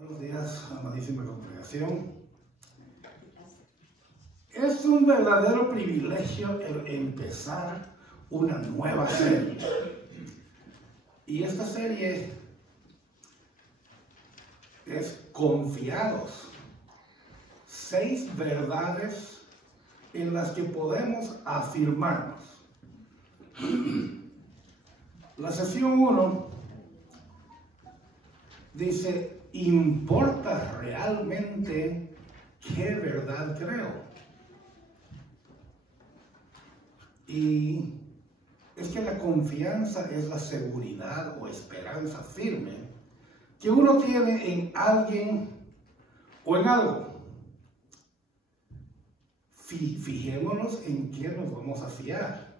Buenos días, amadísima congregación. Es un verdadero privilegio el empezar una nueva serie. Y esta serie es Confiados. 6 verdades en las que podemos afirmarnos. La sesión 1 dice, ¿importa realmente qué verdad creo? Y es que la confianza es la seguridad o esperanza firme que uno tiene en alguien o en algo. Fijémonos en qué nos vamos a fiar.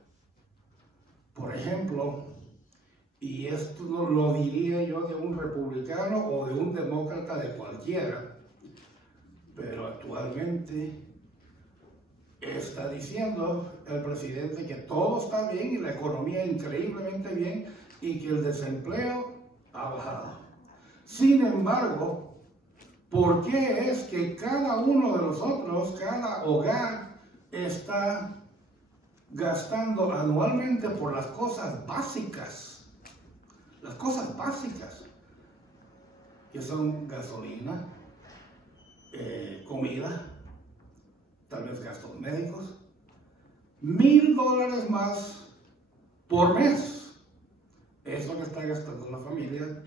Por ejemplo, y esto no lo diría yo de un republicano o de un demócrata, de cualquiera, pero actualmente está diciendo el presidente que todo está bien y la economía increíblemente bien y que el desempleo ha bajado. Sin embargo, ¿por qué es que cada uno de nosotros, cada hogar, está gastando anualmente por las cosas básicas? Las cosas básicas, que son gasolina, comida, tal vez gastos médicos, $1,000 más por mes. Es lo que está gastando la familia.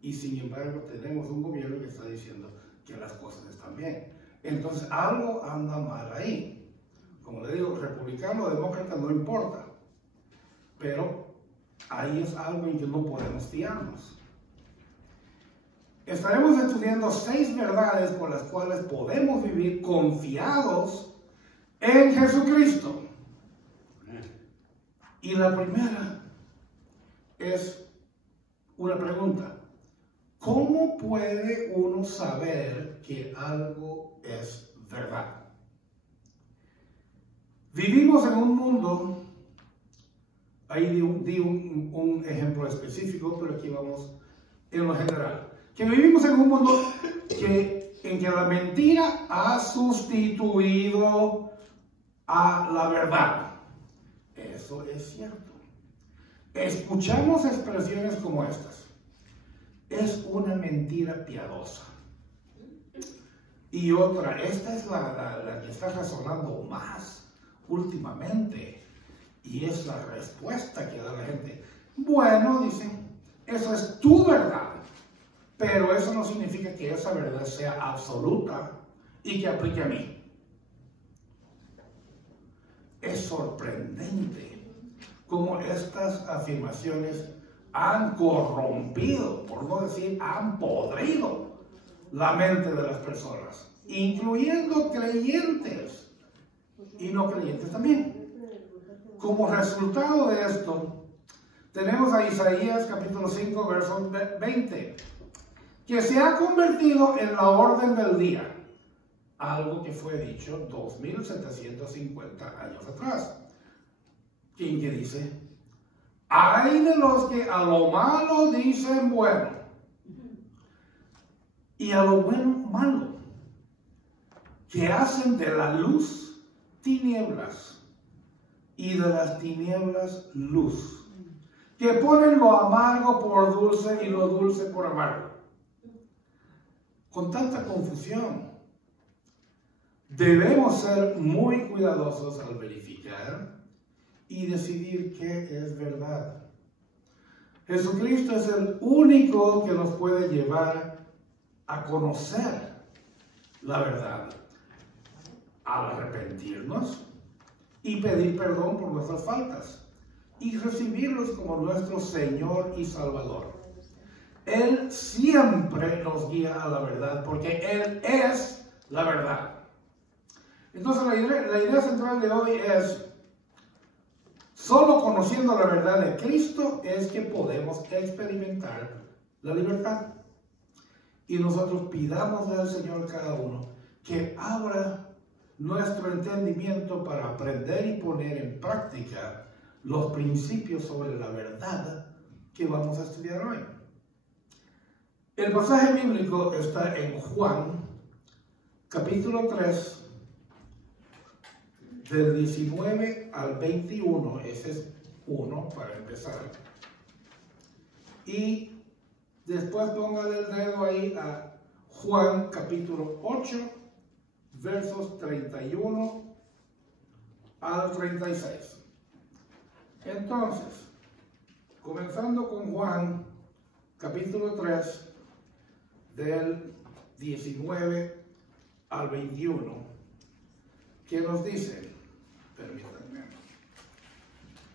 Y sin embargo tenemos un gobierno que está diciendo que las cosas están bien. Entonces algo anda mal ahí. Como le digo, republicano o demócrata no importa. Pero ahí es algo en que no podemos fiarnos. Estaremos estudiando 6 verdades por las cuales podemos vivir confiados en Jesucristo. Y la primera es una pregunta. ¿Cómo puede uno saber que algo es verdad? Vivimos en un mundo, ahí di un ejemplo específico, pero aquí vamos en lo general. Que vivimos en un mundo en que la mentira ha sustituido a la verdad. Eso es cierto. Escuchamos expresiones como estas. Es una mentira piadosa. Y otra, esta es la que está resonando más últimamente. Y es la respuesta que da la gente. Bueno, dicen, eso es tu verdad. Pero eso no significa que esa verdad sea absoluta y que aplique a mí. Es sorprendente cómo estas afirmaciones han corrompido, por no decir han podrido, la mente de las personas, incluyendo creyentes y no creyentes también. Como resultado de esto, tenemos a Isaías capítulo 5, verso 20. Que se ha convertido en la orden del día, algo que fue dicho 2750 años atrás. ¿Quién que dice? Hay de los que a lo malo dicen bueno, y a lo bueno malo, que hacen de la luz tinieblas, y de las tinieblas luz, que ponen lo amargo por dulce y lo dulce por amargo. Con tanta confusión, debemos ser muy cuidadosos al verificar y decidir qué es verdad. Jesucristo es el único que nos puede llevar a conocer la verdad, al arrepentirnos y pedir perdón por nuestras faltas y recibirlos como nuestro Señor y Salvador. Él siempre nos guía a la verdad porque Él es la verdad. Entonces la idea central de hoy es, solo conociendo la verdad de Cristo es que podemos experimentar la libertad. Y nosotros pidamos al Señor cada uno que abra nuestro entendimiento para aprender y poner en práctica los principios sobre la verdad que vamos a estudiar hoy. El pasaje bíblico está en Juan, capítulo 3, del 19 al 21. Ese es uno para empezar. Y después póngale el dedo ahí a Juan, capítulo 8, versos 31 al 36. Entonces, comenzando con Juan, capítulo 3, del 19 al 21, que nos dice, permítanme,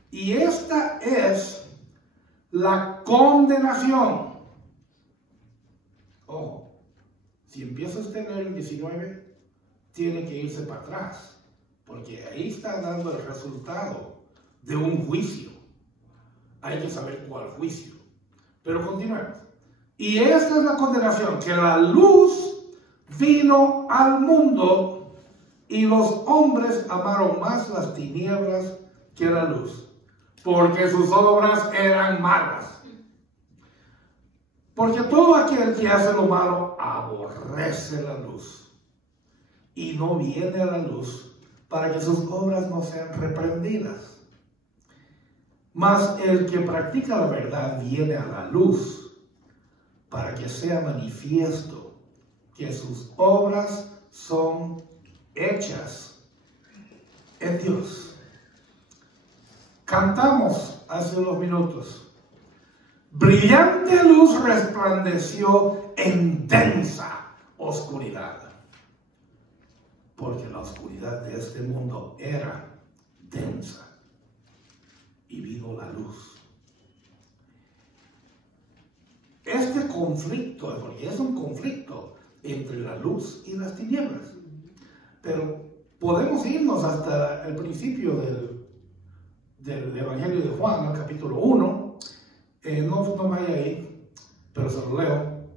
y esta es la condenación. Ojo, si empieza usted en el 19, tiene que irse para atrás, porque ahí está dando el resultado de un juicio. Hay que saber cuál juicio. Pero continuemos. Y esta es la condenación, que la luz vino al mundo y los hombres amaron más las tinieblas que la luz, porque sus obras eran malas. Porque todo aquel que hace lo malo aborrece la luz y no viene a la luz para que sus obras no sean reprendidas. Mas el que practica la verdad viene a la luz para que sea manifiesto que sus obras son hechas en Dios. Cantamos hace unos minutos. Brillante luz resplandeció en densa oscuridad. Porque la oscuridad de este mundo era densa. Y vino la luz. Este conflicto, porque es un conflicto entre la luz y las tinieblas. Pero podemos irnos hasta el principio del Evangelio de Juan, el capítulo 1. No vaya ahí, pero se lo leo.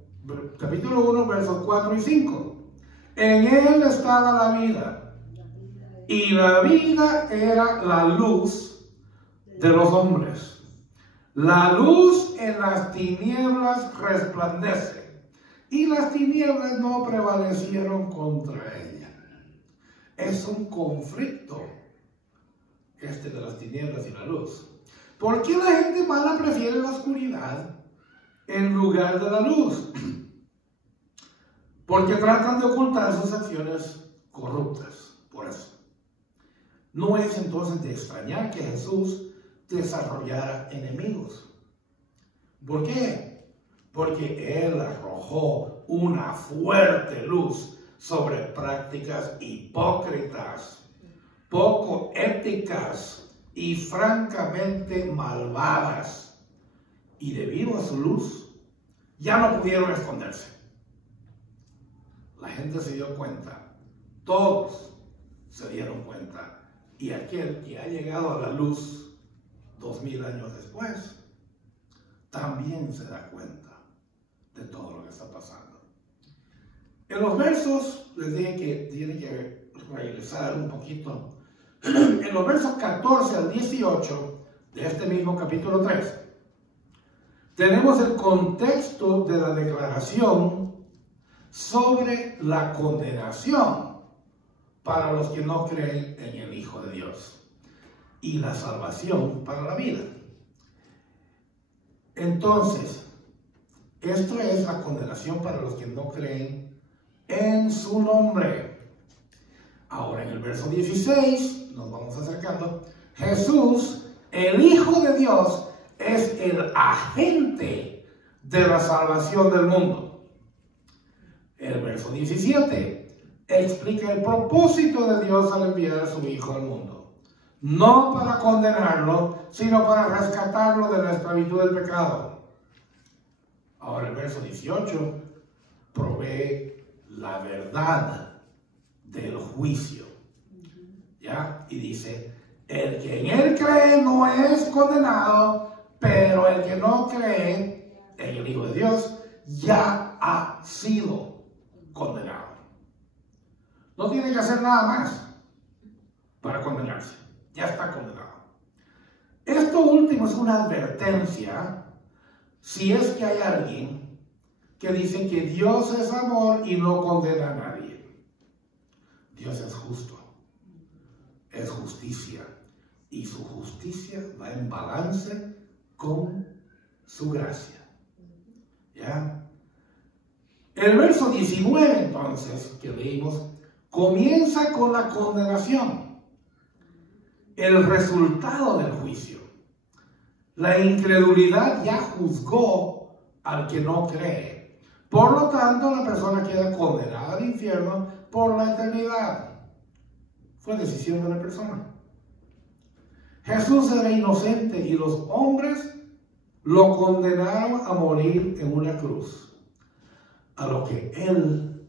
Capítulo 1, versos 4 y 5. En él estaba la vida, y la vida era la luz de los hombres. La luz en las tinieblas resplandece, y las tinieblas no prevalecieron contra ella. Es un conflicto de las tinieblas y la luz. ¿Por qué la gente mala prefiere la oscuridad en lugar de la luz? Porque tratan de ocultar sus acciones corruptas. Por eso. No es entonces de extrañar que Jesús desarrollara enemigos. ¿Por qué? Porque Él arrojó una fuerte luz sobre prácticas hipócritas, poco éticas y francamente malvadas. Y debido a su luz, ya no pudieron esconderse. La gente se dio cuenta, todos se dieron cuenta, y aquel que ha llegado a la luz 2000 años después, también se da cuenta de todo lo que está pasando. En los versos, les dije que tiene que regresar un poquito. En los versos 14 al 18 de este mismo capítulo 3, tenemos el contexto de la declaración sobre la condenación para los que no creen en el Hijo de Dios y la salvación para la vida. Entonces, esto es la condenación para los que no creen en su nombre. Ahora en el verso 16, nos vamos acercando, Jesús, el Hijo de Dios, es el agente de la salvación del mundo. El verso 17 explica el propósito de Dios al enviar a su Hijo al mundo. No para condenarlo, sino para rescatarlo de la esclavitud del pecado. Ahora el verso 18 provee la verdad del juicio. ¿Ya? Y dice, el que en él cree no es condenado, pero el que no cree en el Hijo de Dios ya ha sido condenado. No tiene que hacer nada más para condenarse. Ya está condenado. Esto último es una advertencia si es que hay alguien que dicen que Dios es amor y no condena a nadie. Dios es justo, es justicia, y su justicia va en balance con su gracia. ¿Ya? El verso 19, entonces, que leímos, comienza con la condenación, el resultado del juicio. La incredulidad ya juzgó al que no cree. Por lo tanto, la persona queda condenada al infierno por la eternidad. Fue decisión de la persona. Jesús era inocente y los hombres lo condenaron a morir en una cruz, a lo que él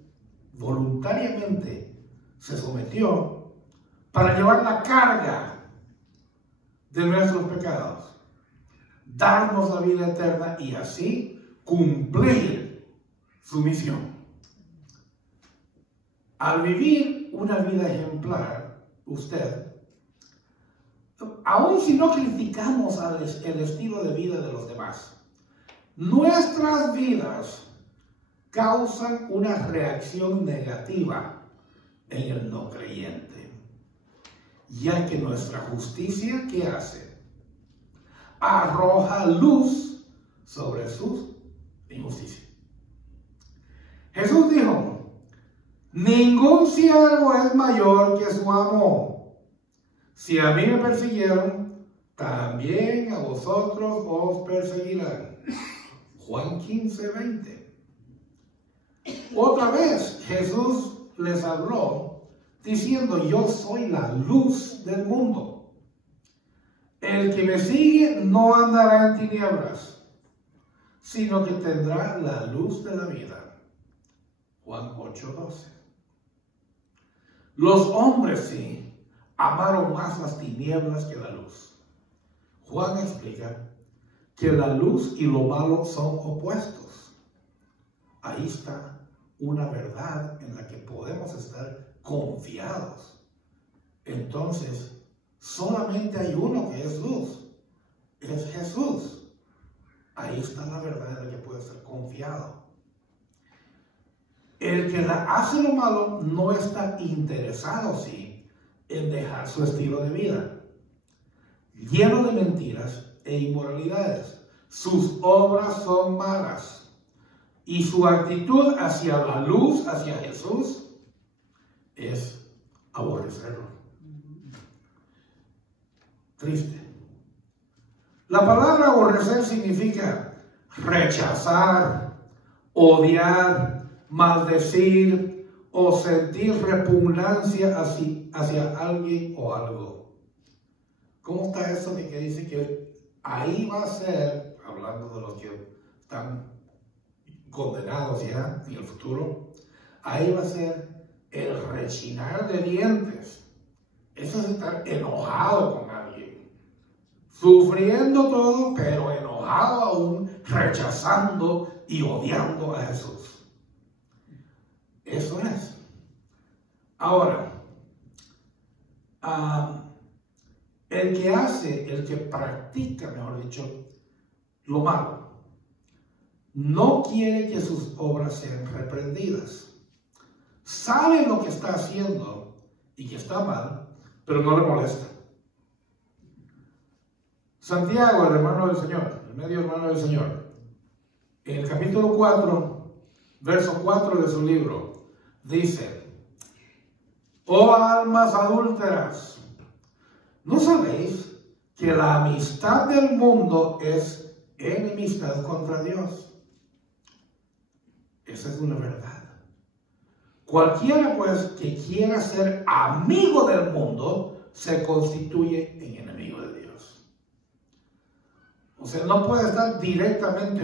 voluntariamente se sometió para llevar la carga de nuestros pecados, darnos la vida eterna y así cumplir su misión. Al vivir una vida ejemplar, usted, aun si no criticamos el estilo de vida de los demás, nuestras vidas causan una reacción negativa en el no creyente, ya que nuestra justicia, ¿qué hace? Arroja luz sobre su injusticia. Jesús dijo, ningún siervo es mayor que su amo. Si a mí me persiguieron, también a vosotros os perseguirán. Juan 15:20. Otra vez Jesús les habló diciendo, yo soy la luz del mundo. El que me sigue no andará en tinieblas, sino que tendrá la luz de la vida. Juan 8:12. Los hombres sí amaron más las tinieblas que la luz. Juan explica que la luz y lo malo son opuestos. Ahí está una verdad en la que podemos estar confiados. Entonces, solamente hay uno que es luz, es Jesús. Ahí está la verdad en la que puede estar confiado. El que hace lo malo no está interesado, sí, en dejar su estilo de vida, lleno de mentiras e inmoralidades. Sus obras son malas y su actitud hacia la luz, hacia Jesús, es aborrecerlo. Triste. La palabra aborrecer significa rechazar, odiar, maldecir o sentir repugnancia hacia alguien o algo. ¿Cómo está eso de que dice que ahí va a ser, hablando de los que están condenados ya en el futuro, ahí va a ser el rechinar de dientes? Eso es estar enojado con alguien, sufriendo todo, pero enojado aún, rechazando y odiando a Jesús. Eso es. Ahora, el que practica, mejor dicho, lo malo, no quiere que sus obras sean reprendidas. Sabe lo que está haciendo y que está mal, pero no le molesta. Santiago, el hermano del Señor, el medio hermano del Señor, en el capítulo 4, verso 4 de su libro, dice, oh almas adúlteras, ¿no sabéis que la amistad del mundo es enemistad contra Dios? Esa es una verdad. Cualquiera, pues, que quiera ser amigo del mundo, se constituye en enemigo de Dios. O sea, no puede estar directamente,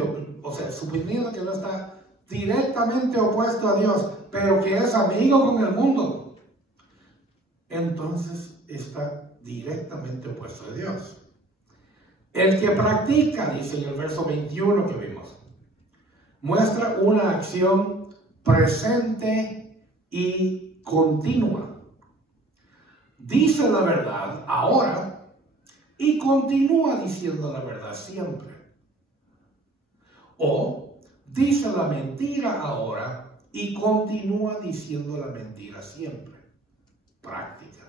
suponiendo que no está directamente opuesto a Dios, pero que es amigo con el mundo, entonces está directamente opuesto a Dios. El que practica, dice en el verso 21 que vimos, muestra una acción presente y continua. Dice la verdad ahora y continúa diciendo la verdad siempre. O dice la mentira ahora y continúa diciendo la mentira siempre. Práctica.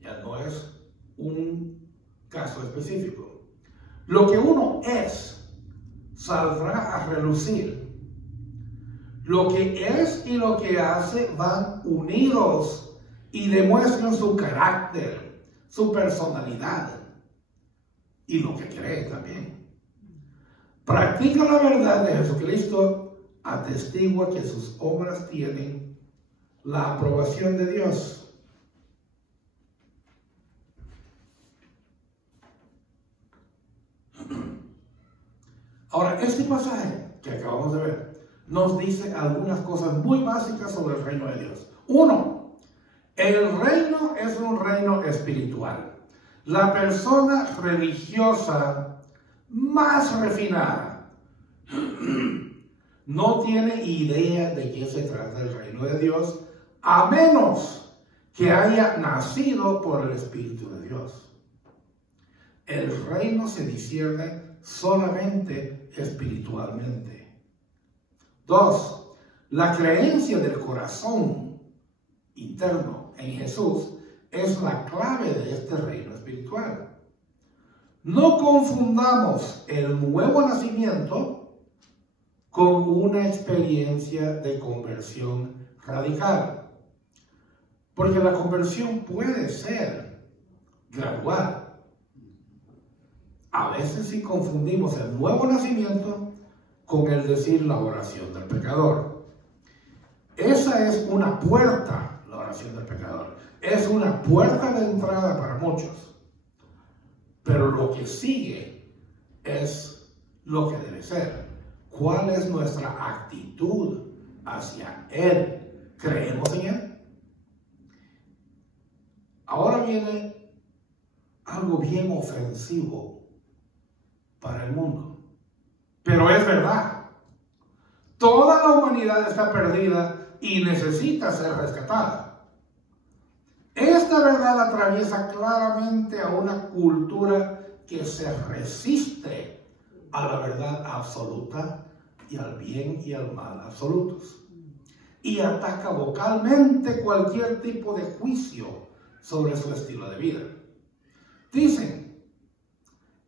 Ya no es un caso específico. Lo que uno es saldrá a relucir. Lo que es y lo que hace van unidos y demuestran su carácter, su personalidad y lo que cree también. Practica la verdad de Jesucristo, atestigua que sus obras tienen la aprobación de Dios. Ahora, este pasaje que acabamos de ver nos dice algunas cosas muy básicas sobre el reino de Dios. Uno, el reino es un reino espiritual. La persona religiosa más refinada no tiene idea de qué se trata el reino de Dios, a menos que haya nacido por el Espíritu de Dios. El reino se discierne solamente espiritualmente. 2. La creencia del corazón interno en Jesús es la clave de este reino espiritual. No confundamos el nuevo nacimiento con una experiencia de conversión radical, porque la conversión puede ser gradual. A veces sí confundimos el nuevo nacimiento con el decir la oración del pecador. Esa es una puerta, la oración del pecador. Es una puerta de entrada para muchos. Pero lo que sigue es lo que debe ser. ¿Cuál es nuestra actitud hacia Él? ¿Creemos en Él? Ahora viene algo bien ofensivo para el mundo. Pero es verdad. Toda la humanidad está perdida y necesita ser rescatada. Esta verdad atraviesa claramente a una cultura que se resiste a la verdad absoluta y al bien y al mal absolutos. Y ataca vocalmente cualquier tipo de juicio sobre su estilo de vida. Dicen,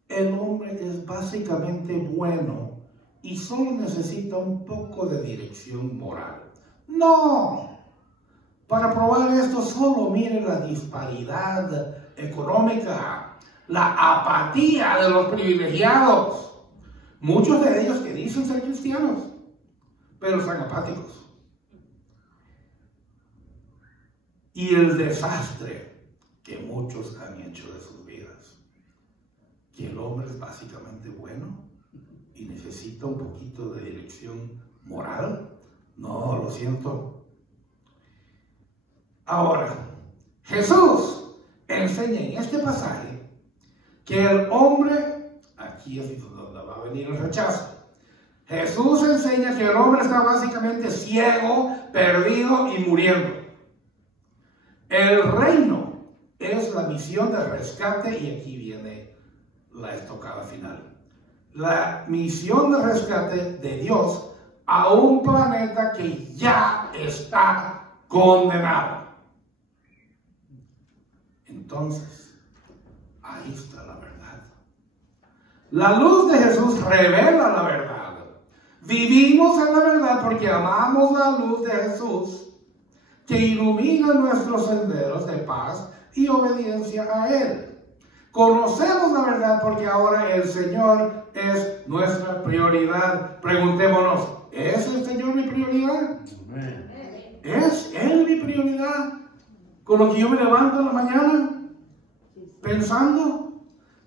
el hombre es básicamente bueno y solo necesita un poco de dirección moral. ¡No! Para probar esto, solo mire la disparidad económica, la apatía de los privilegiados. Muchos de ellos que dicen ser cristianos, pero están apáticos. Y el desastre que muchos han hecho de sus vidas. Que el hombre es básicamente bueno y necesita un poquito de dirección moral. No, lo siento. Ahora, Jesús enseña en este pasaje que el hombre, aquí es donde va a venir el rechazo. Jesús enseña que el hombre está básicamente ciego, perdido y muriendo. El reino es la misión de rescate y aquí viene la estocada final. La misión de rescate de Dios a un planeta que ya está condenado. Entonces, ahí está la verdad. La luz de Jesús revela la verdad. Vivimos en la verdad porque amamos la luz de Jesús que ilumina nuestros senderos de paz y obediencia a Él. Conocemos la verdad porque ahora el Señor es nuestra prioridad. Preguntémonos, ¿es el Señor mi prioridad? ¿Es Él mi prioridad? Con lo que yo me levanto en la mañana pensando,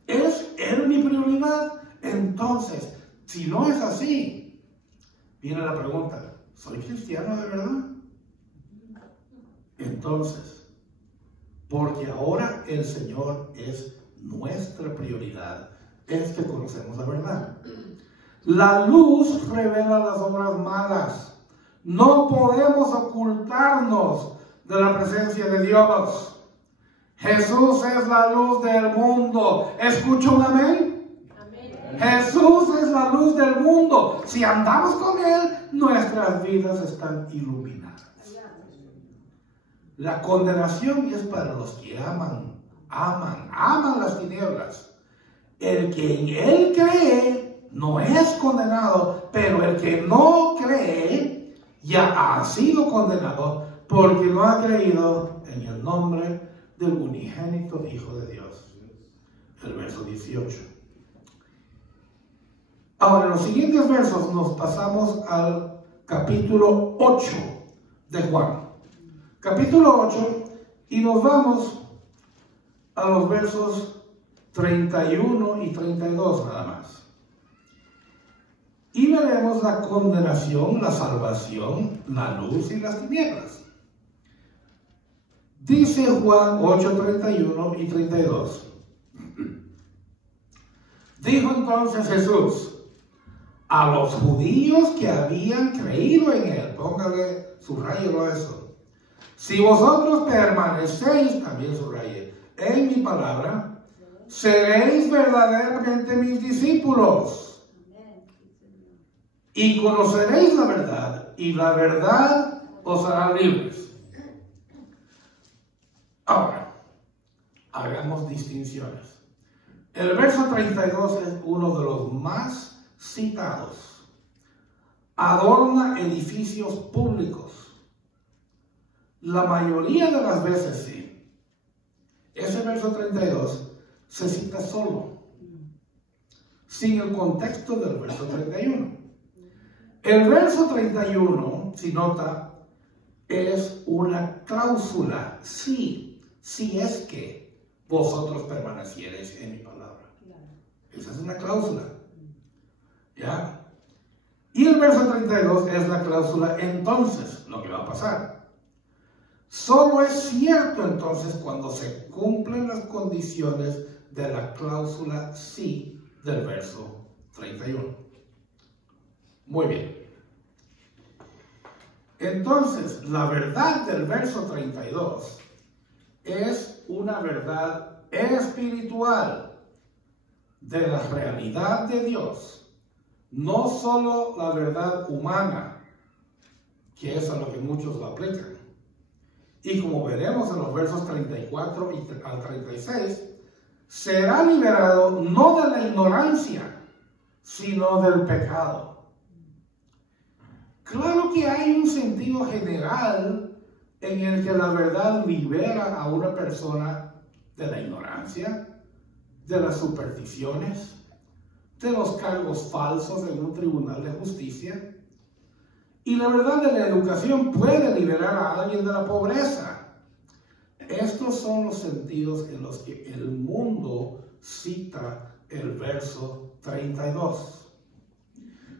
¿es Él mi prioridad? Entonces, si no es así, viene la pregunta, ¿soy cristiano de verdad? Entonces, porque ahora el Señor es nuestra prioridad, es que conocemos la verdad. La luz revela las obras malas. No podemos ocultarnos de la presencia de Dios. Jesús es la luz del mundo. ¿Escucha un amén? Amén. Jesús es la luz del mundo. Si andamos con Él, nuestras vidas están iluminadas. La condenación es para los que aman las tinieblas. El que en Él cree no es condenado, pero el que no cree ya ha sido condenado porque no ha creído en el nombre del unigénito Hijo de Dios. El verso 18. Ahora, en los siguientes versos nos pasamos al capítulo 8 de Juan. Capítulo 8, y nos vamos a los versos 31 y 32 nada más. Y veremos la condenación, la salvación, la luz y las tinieblas. Dice Juan 8, 31 y 32. Dijo entonces Jesús a los judíos que habían creído en Él, póngale, subrayelo eso. Si vosotros permanecéis, también subraye, en mi palabra, seréis verdaderamente mis discípulos. Y conoceréis la verdad, y la verdad os hará libres. Ahora, hagamos distinciones. El verso 32 es uno de los más citados. Adorna edificios públicos. La mayoría de las veces sí. Ese verso 32 se cita solo, sin el contexto del verso 31. El verso 31, si nota, es una cláusula. Sí, si es que vosotros permaneciereis en mi palabra. Esa es una cláusula. ¿Ya? Y el verso 32 es la cláusula entonces, lo que va a pasar. Solo es cierto entonces cuando se cumplen las condiciones de la cláusula sí del verso 31. Muy bien. Entonces, la verdad del verso 32 es una verdad espiritual de la realidad de Dios, no solo la verdad humana, que es a lo que muchos lo aplican. Y como veremos en los versos 34 al 36, será liberado no de la ignorancia, sino del pecado. Claro que hay un sentido general en el que la verdad libera a una persona de la ignorancia, de las supersticiones, de los cargos falsos en un tribunal de justicia. Y la verdad de la educación puede liberar a alguien de la pobreza. Estos son los sentidos en los que el mundo cita el verso 32.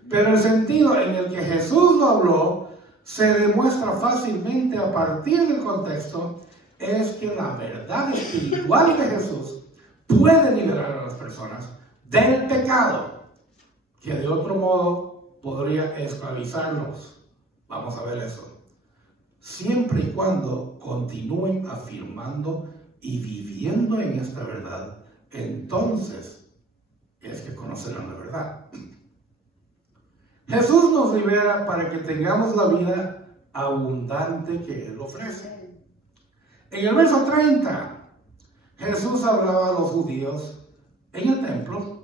Pero el sentido en el que Jesús lo habló se demuestra fácilmente a partir del contexto, es que la verdad espiritual de Jesús puede liberar a las personas del pecado, que de otro modo podría esclavizarlos. Vamos a ver eso. Siempre y cuando continúen afirmando y viviendo en esta verdad, entonces es que conocerán la verdad. Jesús nos libera para que tengamos la vida abundante que Él ofrece. En el verso 30, Jesús hablaba a los judíos en el templo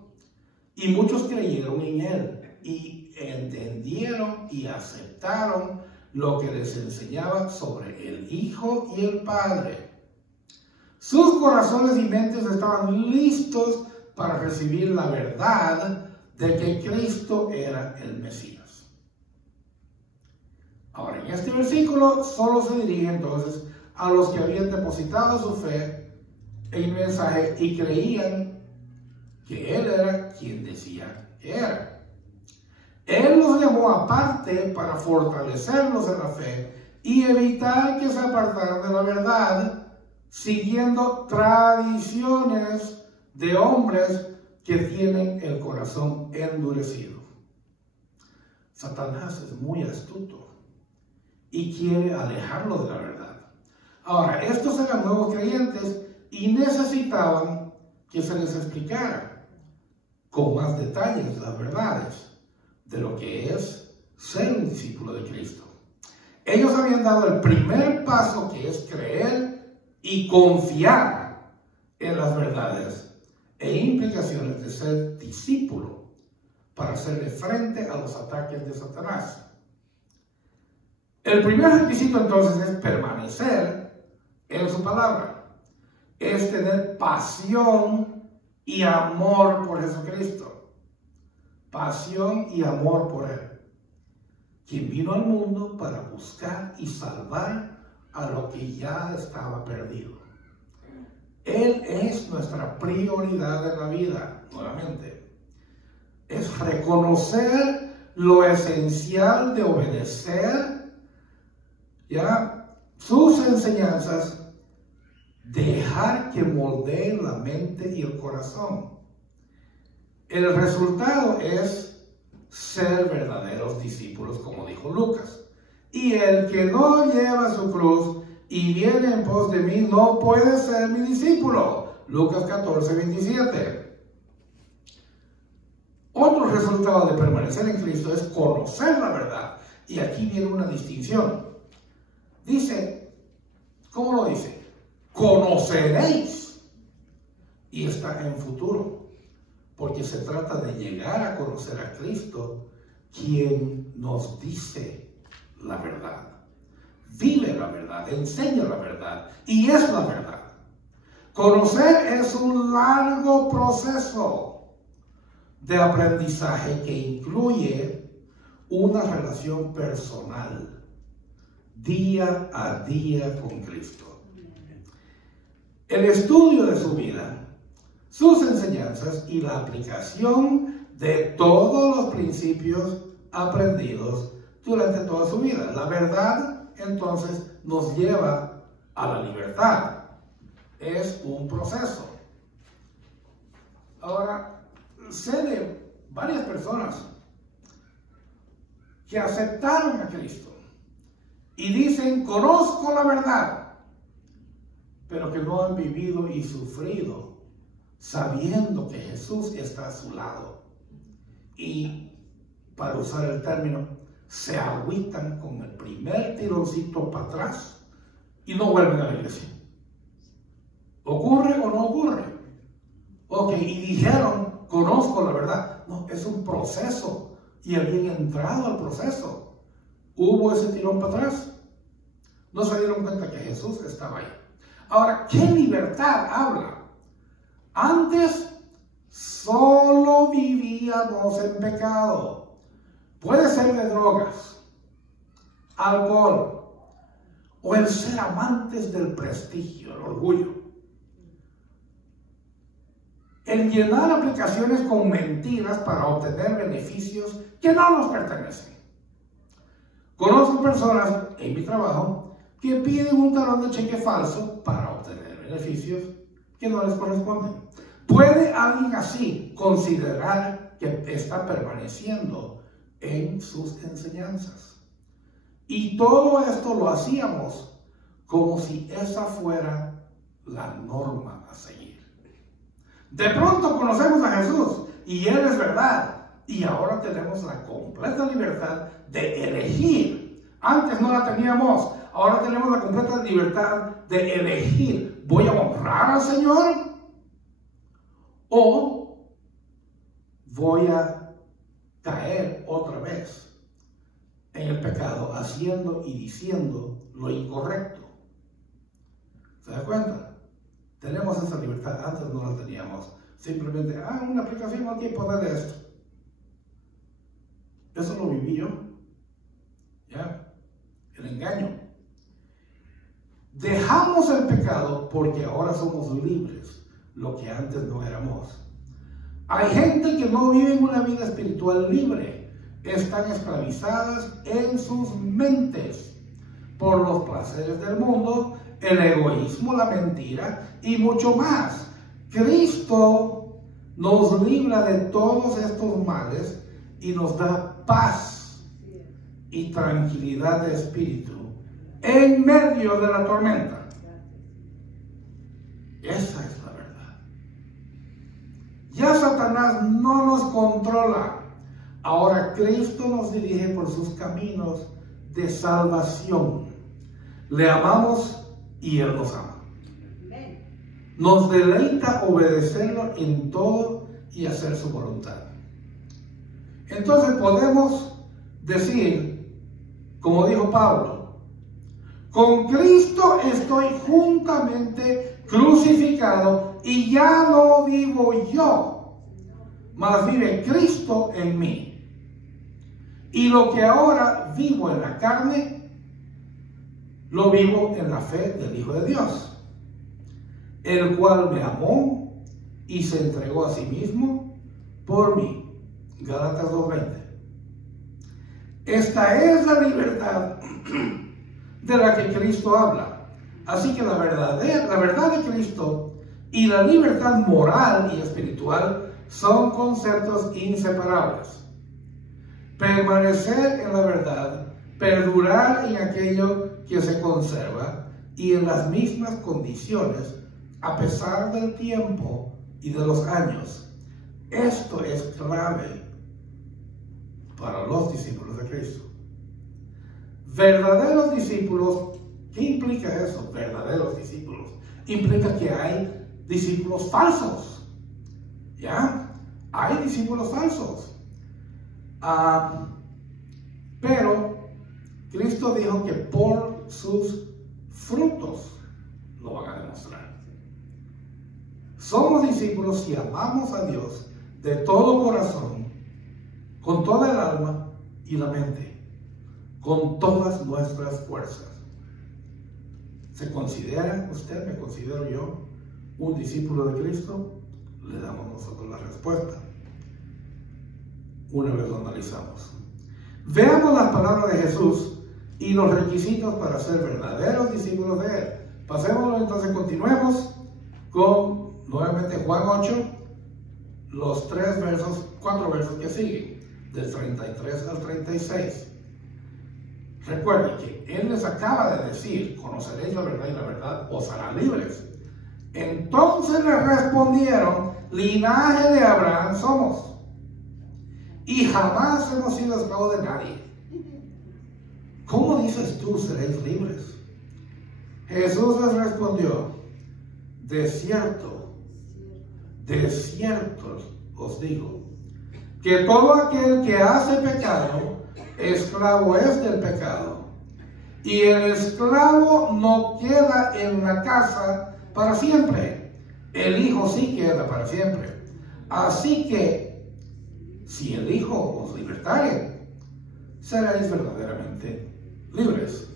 y muchos creyeron en Él y entendieron y aceptaron lo que les enseñaba sobre el Hijo y el Padre. Sus corazones y mentes estaban listos para recibir la verdad de que Cristo era el Mesías. Ahora, en este versículo solo se dirige entonces a los que habían depositado su fe en el mensaje y creían que Él era quien decía que era. Él los llamó aparte para fortalecerlos en la fe y evitar que se apartaran de la verdad, siguiendo tradiciones de hombres que tienen el corazón endurecido. Satanás es muy astuto y quiere alejarlo de la verdad. Ahora, estos eran nuevos creyentes y necesitaban que se les explicara con más detalles las verdades de lo que es ser un discípulo de Cristo. Ellos habían dado el primer paso, que es creer y confiar en las verdades e implicaciones de ser discípulo para hacerle frente a los ataques de Satanás. El primer requisito entonces es permanecer en su palabra, es tener pasión y amor por Jesucristo, pasión y amor por Él, quien vino al mundo para buscar y salvar a lo que ya estaba perdido. Él es nuestra prioridad en la vida, nuevamente. Es reconocer lo esencial de obedecer, ¿ya?, sus enseñanzas, dejar que moldeen la mente y el corazón. El resultado es ser verdaderos discípulos, como dijo Lucas. Y el que no lleva su cruz y viene en pos de mí no puede ser mi discípulo. Lucas 14:27. Otro resultado de permanecer en Cristo es conocer la verdad. Y aquí viene una distinción. Dice, ¿cómo lo dice? Conoceréis. Y está en futuro, porque se trata de llegar a conocer a Cristo, quien nos dice la verdad, vive la verdad, enseña la verdad y es la verdad. Conocer es un largo proceso de aprendizaje que incluye una relación personal, día a día con Cristo. El estudio de su vida, sus enseñanzas y la aplicación de todos los principios aprendidos durante toda su vida. La verdad, entonces, nos lleva a la libertad. Es un proceso. Ahora, sé de varias personas que aceptaron a Cristo y dicen, conozco la verdad, pero que no han vivido y sufrido sabiendo que Jesús está a su lado. Y, para usar el término, se agüitan con el primer tironcito para atrás y no vuelven a la iglesia. ¿Ocurre o no ocurre? Ok, y dijeron, conozco la verdad. No, es un proceso y habían entrado al proceso. Hubo ese tirón para atrás. No se dieron cuenta que Jesús estaba ahí. Ahora, ¿qué libertad habla? Antes solo vivíamos en pecado. Puede ser de drogas, alcohol, o el ser amantes del prestigio, el orgullo. El llenar aplicaciones con mentiras para obtener beneficios que no nos pertenecen. Conozco personas en mi trabajo que piden un talón de cheque falso para obtener beneficios que no les corresponden. ¿Puede alguien así considerar que está permaneciendo en sus enseñanzas? Y todo esto lo hacíamos como si esa fuera la norma a seguir. De pronto conocemos a Jesús y Él es verdad. Y ahora tenemos la completa libertad de elegir. Antes no la teníamos. Ahora tenemos la completa libertad de elegir. ¿Voy a honrar al Señor? ¿O voy a caer otra vez en el pecado, haciendo y diciendo lo incorrecto? ¿Se da cuenta? Tenemos esa libertad, antes no la teníamos. Simplemente, una aplicación aquí, ponerle esto. Eso lo viví yo. ¿Ya? El engaño. Dejamos el pecado porque ahora somos libres, lo que antes no éramos. Hay gente que no vive una vida espiritual libre. Están esclavizadas en sus mentes por los placeres del mundo, el egoísmo, la mentira y mucho más. Cristo nos libra de todos estos males y nos da paz y tranquilidad de espíritu en medio de la tormenta. Esa es la verdad. Ya Satanás no nos controla. Ahora Cristo nos dirige por sus caminos de salvación. Le amamos y Él nos ama. Nos deleita obedecerlo en todo y hacer su voluntad. Entonces podemos decir, como dijo Pablo, con Cristo estoy juntamente crucificado y ya no vivo yo, mas vive Cristo en mí. Y lo que ahora vivo en la carne, lo vivo en la fe del Hijo de Dios, el cual me amó y se entregó a sí mismo por mí. Gálatas 2:20. Esta es la libertad de la que Cristo habla. Así que la verdad de Cristo y la libertad moral y espiritual son conceptos inseparables. Permanecer en la verdad, perdurar en aquello que se conserva y en las mismas condiciones a pesar del tiempo y de los años. Esto es clave para los discípulos de Cristo. Verdaderos discípulos, ¿qué implica eso? Verdaderos discípulos. Implica que hay discípulos falsos. ¿Ya? Hay discípulos falsos. Pero Cristo dijo que por sus frutos lo van a demostrar. Somos discípulos si amamos a Dios de todo corazón, con toda el alma y la mente, con todas nuestras fuerzas. ¿Se considera usted, me considero yo, un discípulo de Cristo? Le damos nosotros la respuesta una vez lo analizamos. Veamos las palabras de Jesús y los requisitos para ser verdaderos discípulos de Él. Pasémoslo entonces, continuemos con nuevamente Juan 8, los 4 versos que siguen, del 33 al 36. Recuerden que Él les acaba de decir, conoceréis la verdad y la verdad os hará libres. Entonces les respondieron, linaje de Abraham somos, y jamás hemos sido esclavos de nadie. ¿Cómo dices tú seréis libres? Jesús les respondió, de cierto os digo, que todo aquel que hace pecado, esclavo es del pecado. Y el esclavo no queda en la casa para siempre, el Hijo sí queda para siempre. Así que, si el Hijo os libertare, seréis verdaderamente libres.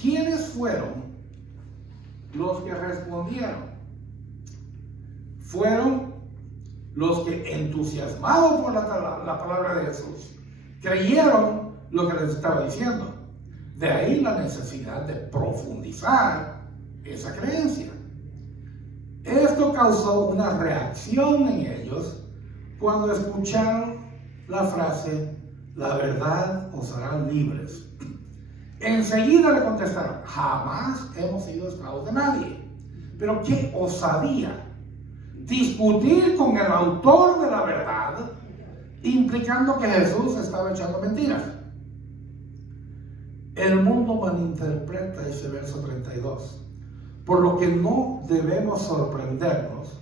¿Quiénes fueron los que respondieron? Fueron los que, entusiasmados por la palabra de Jesús, creyeron lo que les estaba diciendo. De ahí la necesidad de profundizar esa creencia. Esto causó una reacción en ellos cuando escucharon la frase, la verdad os hará libres. Enseguida le contestaron, jamás hemos sido esclavos de nadie. Pero qué osadía discutir con el autor de la verdad, implicando que Jesús estaba echando mentiras. El mundo malinterpreta ese verso 32. Por lo que no debemos sorprendernos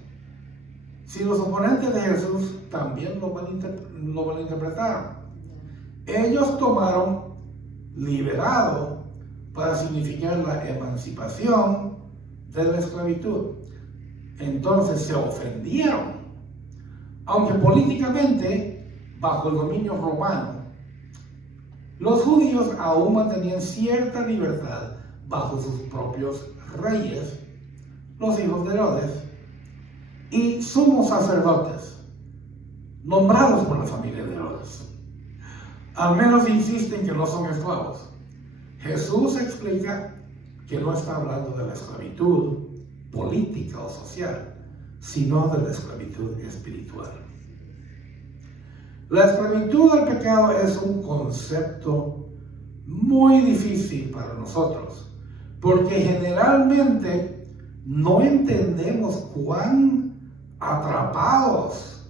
si los oponentes de Jesús también lo malinterpretaron. Ellos tomaron liberado para significar la emancipación de la esclavitud. Entonces se ofendieron, aunque políticamente, bajo el dominio romano, los judíos aún mantenían cierta libertad bajo sus propios reyes, los hijos de Herodes, y sumos sacerdotes, nombrados por la familia de Herodes. Al menos insisten que no son esclavos. Jesús explica que no está hablando de la esclavitud política o social, sino de la esclavitud espiritual. La esclavitud al pecado es un concepto muy difícil para nosotros, porque generalmente no entendemos cuán atrapados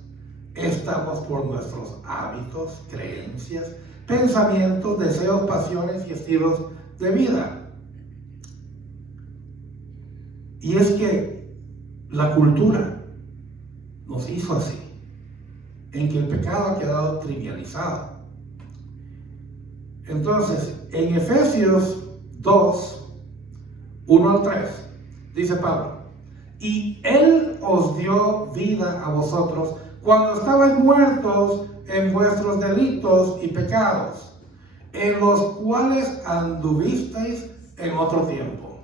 estamos por nuestros hábitos, creencias, pensamientos, deseos, pasiones y estilos de vida. Y es que la cultura nos hizo así, en que el pecado ha quedado trivializado. Entonces, en Efesios 2, 1 al 3, dice Pablo: y Él os dio vida a vosotros cuando estabais muertos en vuestros delitos y pecados, en los cuales anduvisteis en otro tiempo,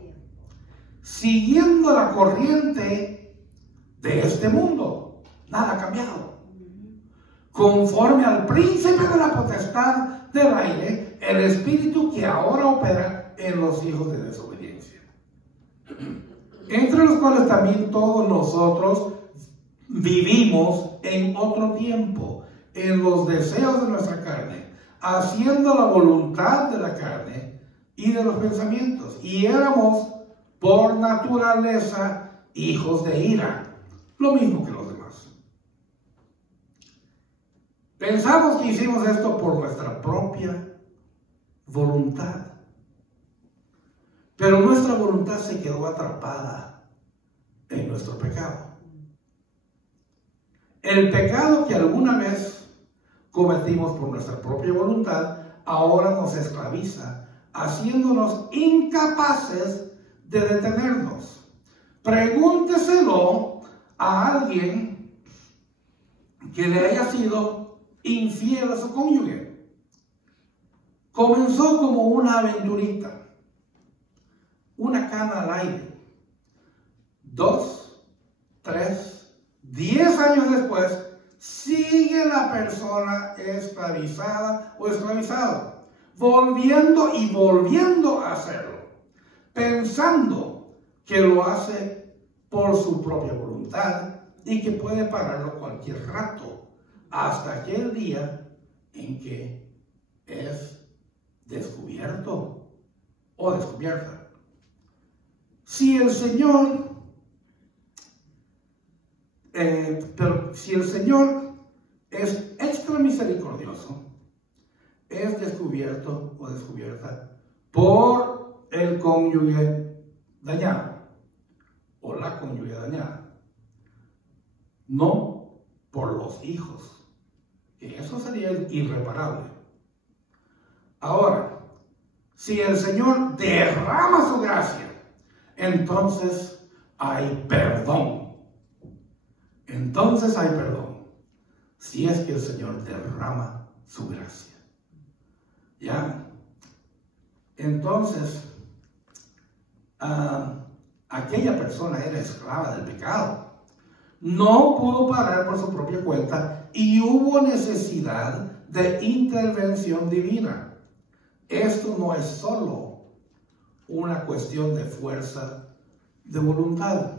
siguiendo la corriente de este mundo. Nada ha cambiado. Conforme al príncipe de la potestad del aire, el espíritu que ahora opera en los hijos de desobediencia, entre los cuales también todos nosotros vivimos en otro tiempo, en los deseos de nuestra carne, haciendo la voluntad de la carne y de los pensamientos, y éramos por naturaleza hijos de ira, lo mismo que los demás. Pensamos que hicimos esto por nuestra propia voluntad, pero nuestra voluntad se quedó atrapada en nuestro pecado. El pecado que alguna vez cometimos por nuestra propia voluntad ahora nos esclaviza, haciéndonos incapaces de detenernos. Pregúnteselo a alguien que le haya sido infiel a su cónyuge. Comenzó como una aventurita, una cana al aire. 2, 3, 10 años después, sigue la persona esclavizada o esclavizado, volviendo y volviendo a hacerlo, pensando que lo hace por su propia voluntad y que puede pararlo cualquier rato, hasta aquel día en que es descubierto o descubierta. Si el Señor es extra misericordioso, es descubierto o descubierta por el cónyuge dañado o la cónyuge dañada, no por los hijos, que eso sería irreparable. Ahora, si el Señor derrama su gracia, entonces hay perdón. Entonces hay perdón, si es que el Señor derrama su gracia. ¿Ya? Entonces, aquella persona era esclava del pecado. No pudo parar por su propia cuenta y hubo necesidad de intervención divina. Esto no es solo una cuestión de fuerza de voluntad,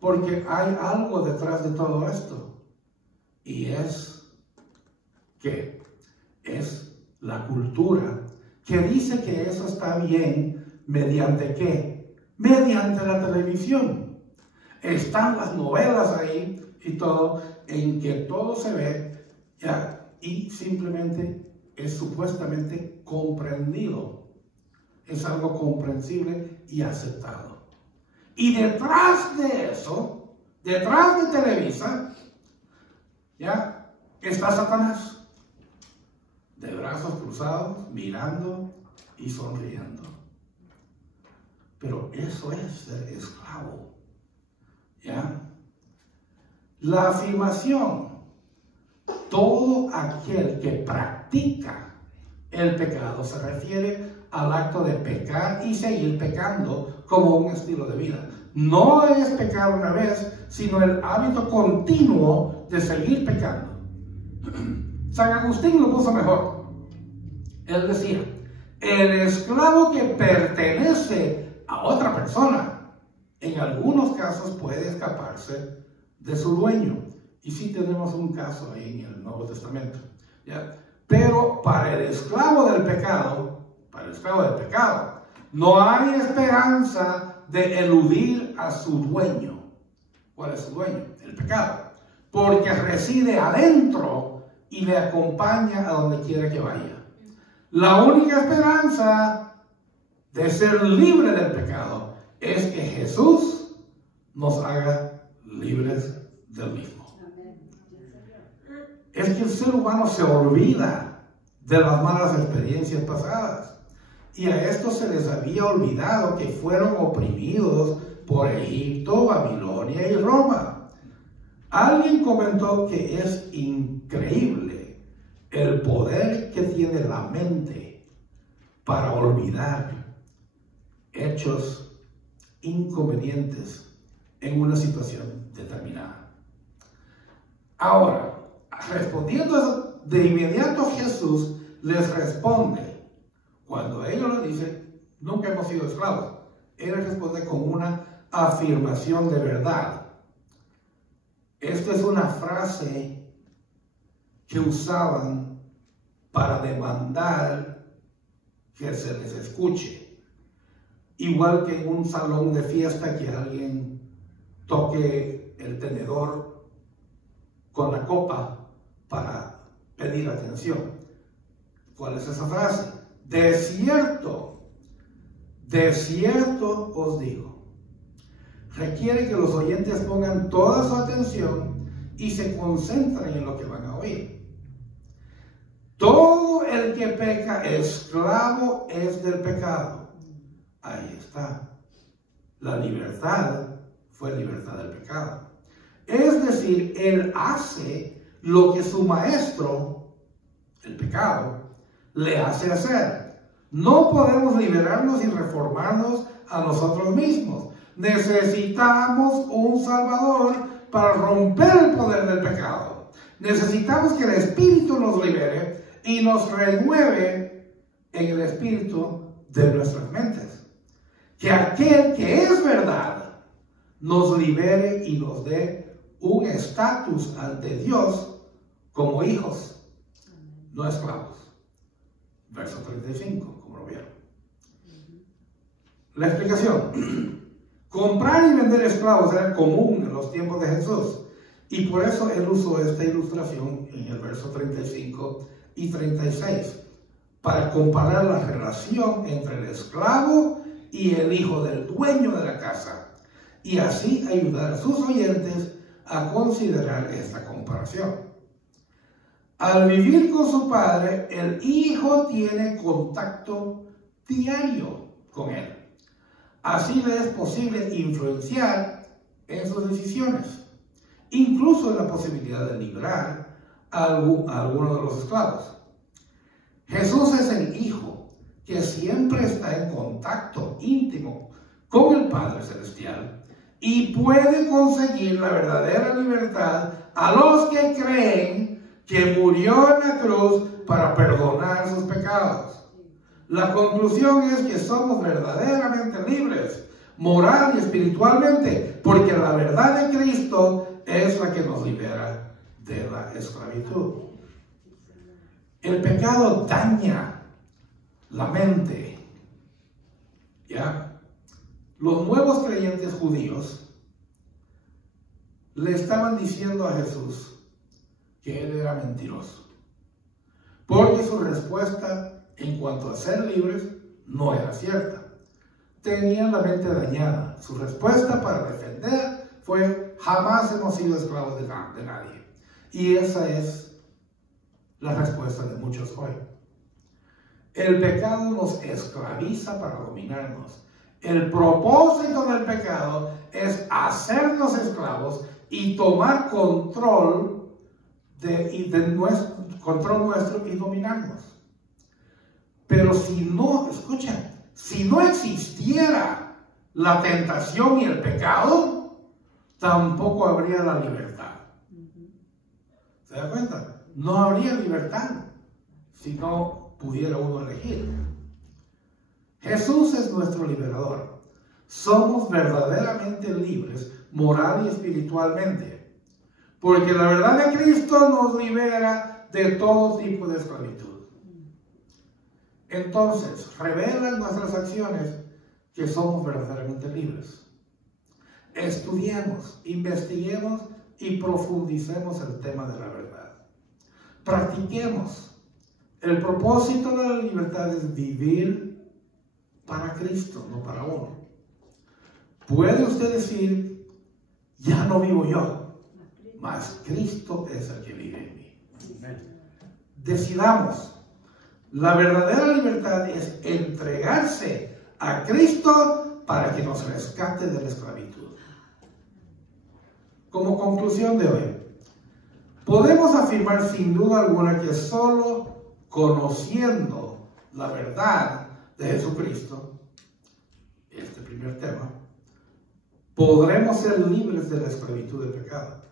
porque hay algo detrás de todo esto, y es que es la cultura que dice que eso está bien. ¿Mediante qué? Mediante la televisión. Están las novelas ahí y todo, en que todo se ve ya, y simplemente es supuestamente comprendido. Es algo comprensible y aceptado. Y detrás de eso, detrás de Televisa, ya está Satanás, de brazos cruzados, mirando y sonriendo. Pero eso es ser esclavo. ¿Ya? La afirmación: todo aquel que practica el pecado, se refiere al acto de pecar y seguir pecando como un estilo de vida. No es pecar una vez, sino el hábito continuo de seguir pecando. San Agustín lo puso mejor. Él decía: el esclavo que pertenece a otra persona, en algunos casos puede escaparse de su dueño. Y sí tenemos un caso ahí en el Nuevo Testamento, ¿ya? Pero para el esclavo del pecado, no hay esperanza de eludir a su dueño. ¿Cuál es su dueño? El pecado. Porque reside adentro y le acompaña a donde quiera que vaya. La única esperanza de ser libre del pecado es que Jesús nos haga libres del mismo. Es que el ser humano se olvida de las malas experiencias pasadas. Y a estos se les había olvidado que fueron oprimidos por Egipto, Babilonia y Roma. Alguien comentó que es increíble el poder que tiene la mente para olvidar hechos inconvenientes en una situación determinada. Ahora, respondiendo de inmediato, Jesús les responde. Cuando ellos le dicen, nunca hemos sido esclavos, Él responde con una afirmación de verdad. Esta es una frase que usaban para demandar que se les escuche. Igual que en un salón de fiesta que alguien toque el tenedor con la copa para pedir atención. ¿Cuál es esa frase? De cierto os digo. Requiere que los oyentes pongan toda su atención y se concentren en lo que van a oír. Todo el que peca, esclavo es del pecado. Ahí está. La libertad fue libertad del pecado. Es decir, él hace lo que su maestro, el pecado, le hace hacer. No podemos liberarnos y reformarnos a nosotros mismos. Necesitamos un Salvador para romper el poder del pecado. Necesitamos que el Espíritu nos libere y nos renueve en el espíritu de nuestras mentes. Que aquel que es verdad nos libere y nos dé un estatus ante Dios como hijos, no esclavos. Verso 35, como lo vieron. La explicación. Comprar y vender esclavos era común en los tiempos de Jesús. Y por eso él usó esta ilustración en el verso 35 y 36. Para comparar la relación entre el esclavo y el hijo del dueño de la casa. Y así ayudar a sus oyentes a considerar esta comparación. Al vivir con su padre, el hijo tiene contacto diario con él. Así le es posible influenciar en sus decisiones, incluso en la posibilidad de librar a alguno de los esclavos. Jesús es el hijo que siempre está en contacto íntimo con el Padre Celestial y puede conseguir la verdadera libertad a los que creen que murió en la cruz para perdonar sus pecados. La conclusión es que somos verdaderamente libres, moral y espiritualmente, porque la verdad de Cristo es la que nos libera de la esclavitud. El pecado daña la mente. ¿Ya? Los nuevos creyentes judíos le estaban diciendo a Jesús que él era mentiroso, porque su respuesta en cuanto a ser libres no era cierta. Tenían la mente dañada. Su respuesta para defender fue: jamás hemos sido esclavos de nadie. Y esa es la respuesta de muchos hoy. El pecado nos esclaviza para dominarnos. El propósito del pecado es hacernos esclavos y tomar control control nuestro y dominarnos. Pero si no, escuchen, si no existiera la tentación y el pecado, tampoco habría la libertad. ¿Se da cuenta? No habría libertad si no pudiera uno elegir. Jesús es nuestro liberador. Somos verdaderamente libres, moral y espiritualmente, porque la verdad de Cristo nos libera de todo tipo de esclavitud. Entonces, revelan nuestras acciones que somos verdaderamente libres. Estudiemos, investiguemos y profundicemos el tema de la verdad. Practiquemos. El propósito de la libertad es vivir para Cristo, no para uno. Puede usted decir, ya no vivo yo, mas Cristo es el que vive en mí. Decidamos. La verdadera libertad es entregarse a Cristo para que nos rescate de la esclavitud. Como conclusión de hoy, podemos afirmar sin duda alguna que solo conociendo la verdad de Jesucristo, este primer tema, podremos ser libres de la esclavitud del pecado.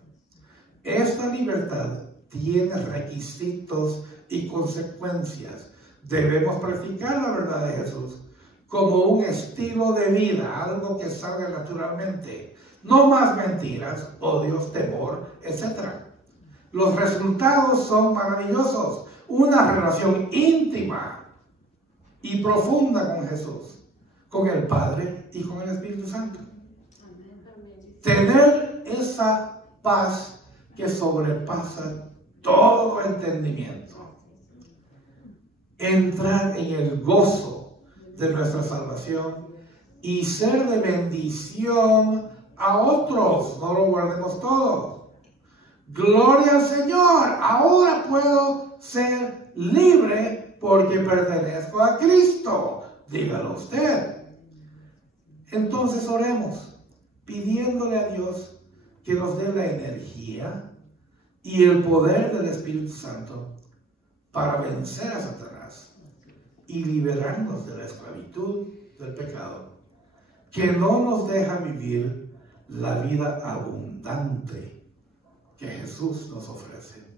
Esta libertad tiene requisitos y consecuencias. Debemos practicar la verdad de Jesús como un estilo de vida, algo que salga naturalmente. No más mentiras, odios, temor, etc. Los resultados son maravillosos. Una relación íntima y profunda con Jesús, con el Padre y con el Espíritu Santo. Tener esa paz que sobrepasa todo entendimiento. Entrar en el gozo de nuestra salvación y ser de bendición a otros. No lo guardemos todo. Gloria al Señor. Ahora puedo ser libre porque pertenezco a Cristo. Dígalo usted. Entonces oremos, pidiéndole a Dios que nos dé la energía y el poder del Espíritu Santo para vencer a Satanás y liberarnos de la esclavitud del pecado, que no nos deja vivir la vida abundante que Jesús nos ofrece.